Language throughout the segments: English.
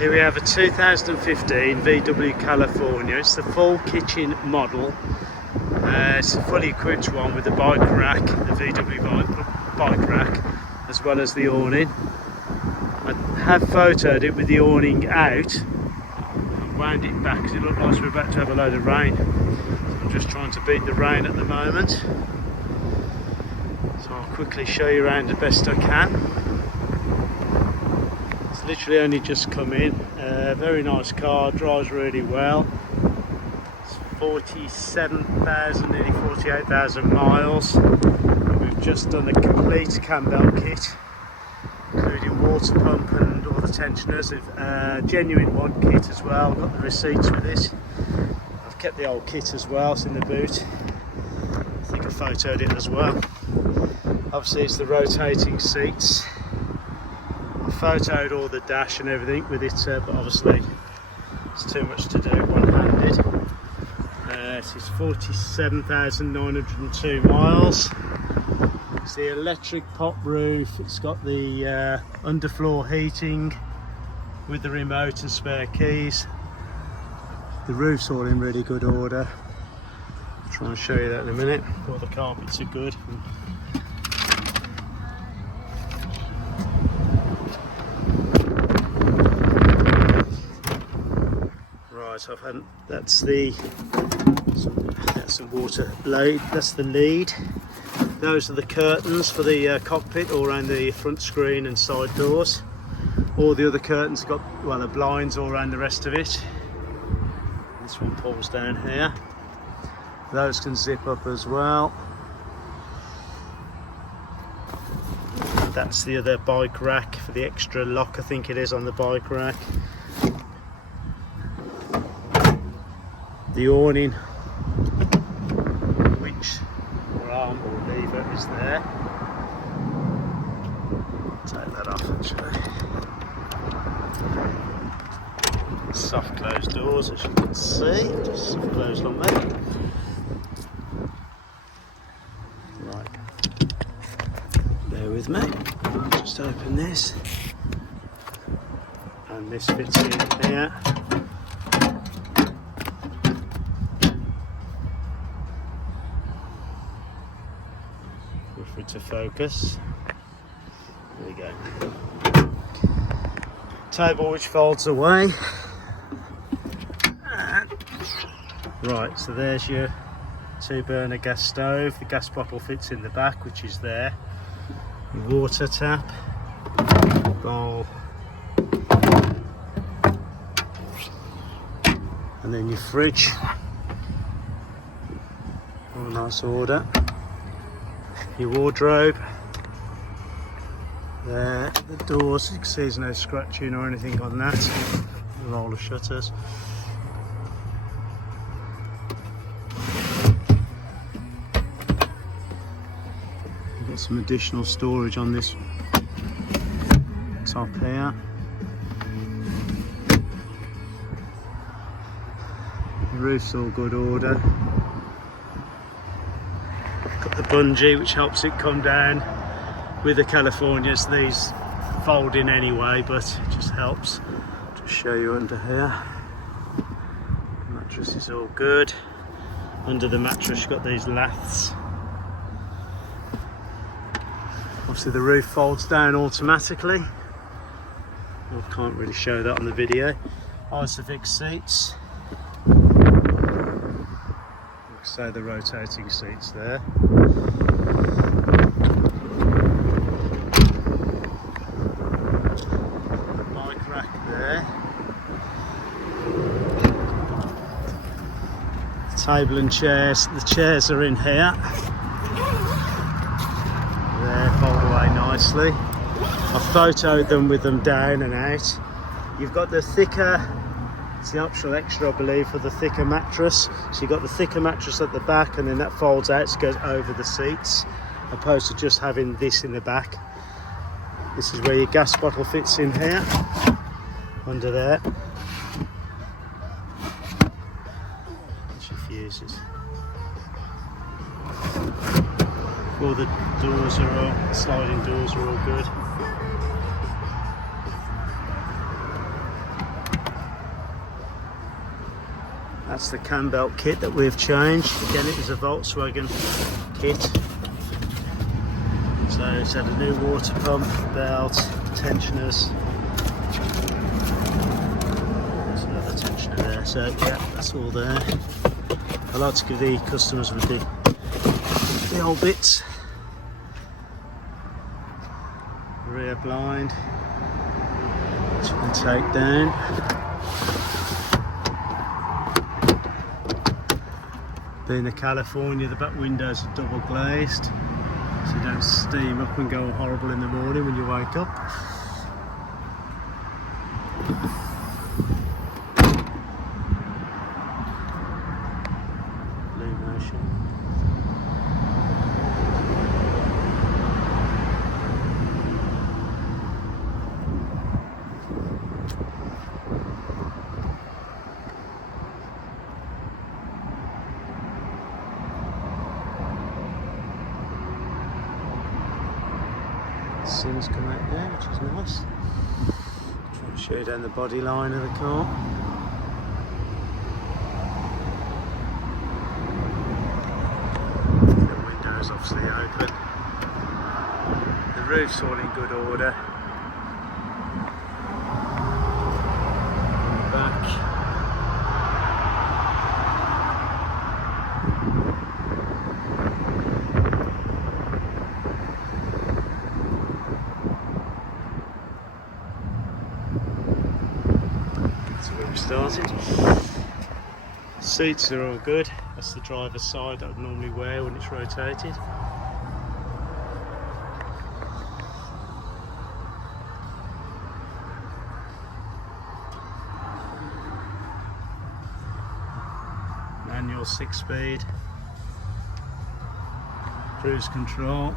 Here we have a 2015 VW California. It's the full kitchen model. It's a fully equipped one with the bike rack, the VW bike rack, as well as the awning. I have photoed it with the awning out and wound it back because it looked like we're about to have a load of rain. So I'm just trying to beat the rain at the moment. So I'll quickly show you around the best I can. It's literally only just come in. Very nice car, drives really well. It's 47,000, nearly 48,000 miles. We've just done a complete cam belt kit, including water pump and all the tensioners. Genuine one kit as well. Got the receipts with it. I've kept the old kit as well. It's in the boot. I think I photoed it as well. Obviously, it's the rotating seats. I photoed all the dash and everything with it, but obviously it's too much to do one-handed. This is 47,902 miles. It's the electric pop roof. It's got the underfloor heating with the remote and spare keys. The roof's all in really good order. I'll try and show you that in a minute. All the carpets are good. Right, that's the water lead. That's the lead. Those are the curtains for the cockpit all around the front screen and side doors. All the other curtains got, well, the blinds all around the rest of it. This one pulls down here. Those can zip up as well. That's the other bike rack for the extra lock, I think it is, on the bike rack. The awning winch or arm or lever is there. Take that off actually. Soft closed doors, as you can see, just soft closed on there. Right, bear with me. I'll just open this, and this fits in here. For it to focus. There we go. Table which folds away. Right, so there's your 2-burner gas stove. The gas bottle fits in the back, which is there. Your water tap, bowl, and then your fridge. All nice order. Your wardrobe there, the doors, you can see there's no scratching or anything on that. Roll the shutters. You've got some additional storage on this top here. The roof's all good order. Got the bungee which helps it come down. With the Californias these fold in anyway, but it just helps. Just show you under here. The mattress is all good. Under the mattress you've got these laths. Obviously the roof folds down automatically. I can't really show that on the video. Isofix seats. So the rotating seats there. The bike rack there. The table and chairs. The chairs are in here. There, fold away nicely. I've photoed them with them down and out. You've got the thicker. It's the optional extra, I believe, for the thicker mattress. So you've got the thicker mattress at the back, and then that folds out, so it goes over the seats, opposed to just having this in the back. This is where your gas bottle fits in here, under there. That's your fuses. All the doors are all, the sliding doors are all good. That's the cam belt kit that we've changed. Again, it was a Volkswagen kit. So it's had a new water pump, belt, tensioners. There's another tensioner there. So yeah, that's all there. I like to give the customers with the old bits. Rear blind, which you can take down. Being in California, the back windows are double glazed, so you don't steam up and go horrible in the morning when you wake up. Blue motion. Sun's come out there, which is nice. Try to show you down the body line of the car. The window is obviously open. The roof's all in good order. On the back. Where we started. Seats are all good. That's the driver's side that I would normally wear when it's rotated. Manual 6-speed. Cruise control.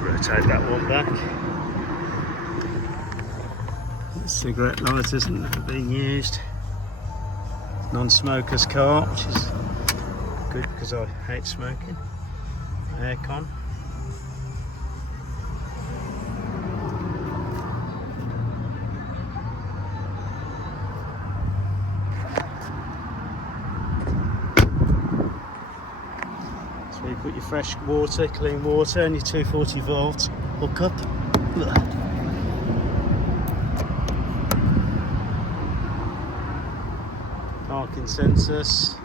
Rotate that one back. The cigarette light isn't being used. Non-smoker's car, which is good because I hate smoking. Aircon. So you put your fresh water, clean water, and your 240 volt hookup. Parking sensors.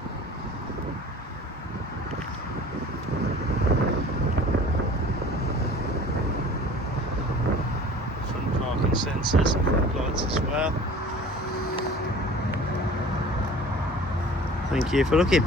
Front parking sensors and front lights as well. Thank you for looking.